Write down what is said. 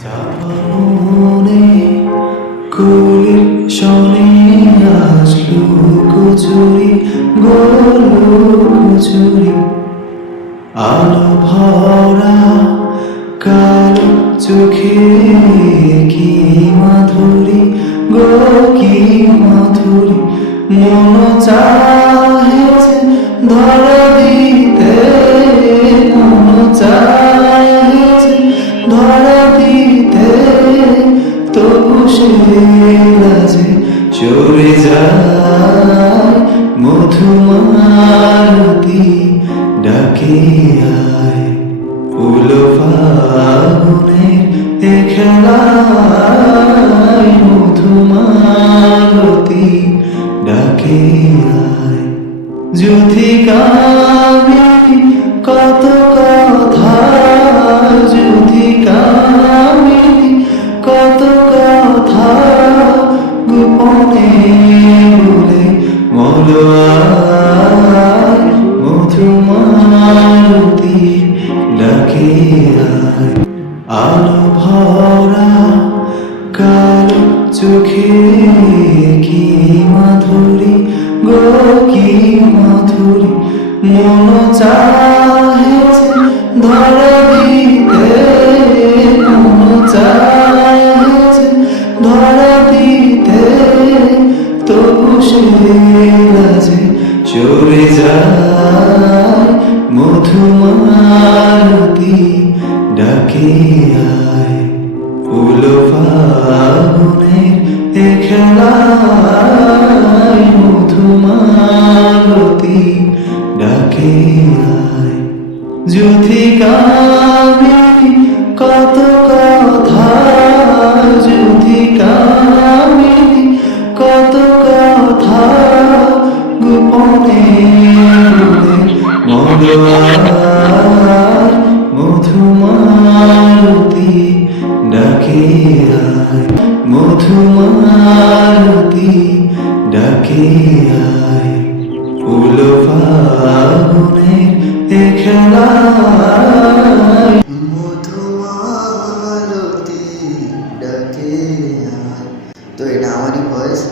চাপামনে কুলির শনে আসলো কচুরি গোল কচুরি আলো ভরা কালো চোখে কি মাধুরী গো কি মাধুরী মন চাহেছে ধরা দিতে মন চাহেছে ধরা দিতে তবু সে লাজে চলে যায় মধুমালতী ডাকে আয় উলো ফাগুনের এ খেলায় মধুমালতী ডাকে আয় যুথিকামি কত কথা যুথিকামি কত কথা গোপনে বলে মলোয়ায় মধুমালতী ডাকে আয় আলো ভরা কালো চোখে কি মাধুরী গো কি মাধুরী মন চাহেছে ধরা দিতে মন চাহেছে ধরা দিতে তবু সে লাজে চলে যায় মধুমালতী ডাকে আয় উলো ফাগুনের এ খেলায় মধুমালতী ডাকে আয় যুথিকামি কত কথা যুথিকামি কত কথা গোপনে বলে মলোয়ার মধুমালতী ডাকে আয় মধুমালতী ডাকে আয় উলো ফাগুনের এ খেলা